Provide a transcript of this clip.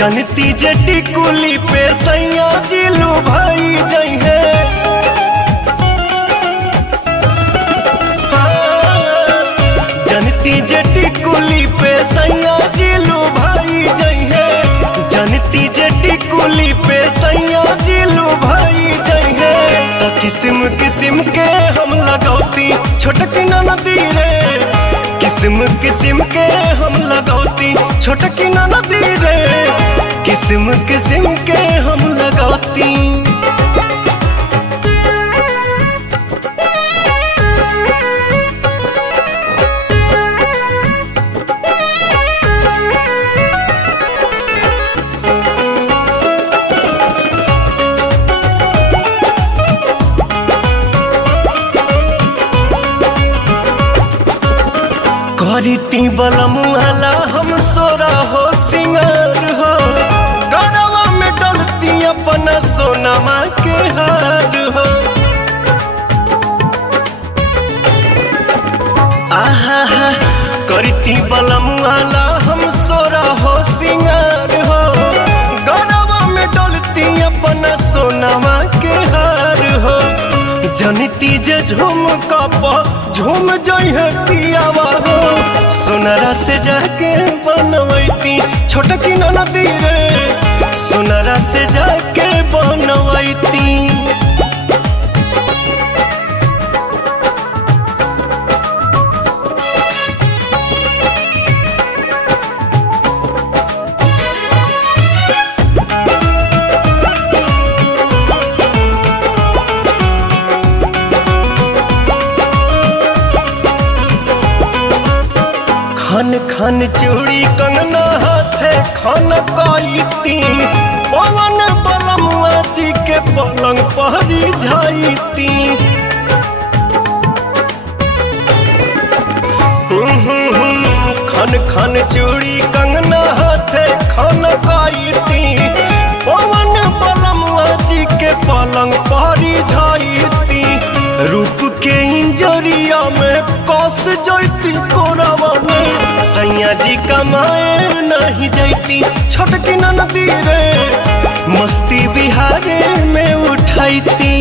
जनती जटी कुली पे सैया जिलू भाई जई है। जनती जटी कुली पे सैया जिलू भाई जई है। जनती जटी कुली पे सैया जिलू भाई जई है। तो किस्म किस्म के हम लगौती छोटकी नदी रे। किस्म किस्म के हम लगौती छोटकी नदी रे। किस्म किस्म के हम लगौती। करीती बलमुआला हम सोरा हो सिंगार हो। गरवा में डलती अपना सोनमा के हार हो। आहा करीती बलमुआला हम सोरा हो सिंगार हो। गरवा में डलती अपना सोनमा के हार हो। जनती जे झूम कप झूम जई है पियावा हो। सोनरा से जाके बनवैती छोटकी नदी रे। सोनरा से जाके बनवैती। खन खन चूड़ी कंगना हाथे खन कईती। पवन बलमुआ जी के पलंग पहरी जाईती। खन खन चूड़ी कंगना हाथे खन कईती। पवन बलमुआ जी के पलंग पहरी जाईती। रूप के इंजरिया में कस जैती कोरावा में। सैया जी कमाए नहीं जैती छोटकी नदी रे। मस्ती बिहारे में उठाईती।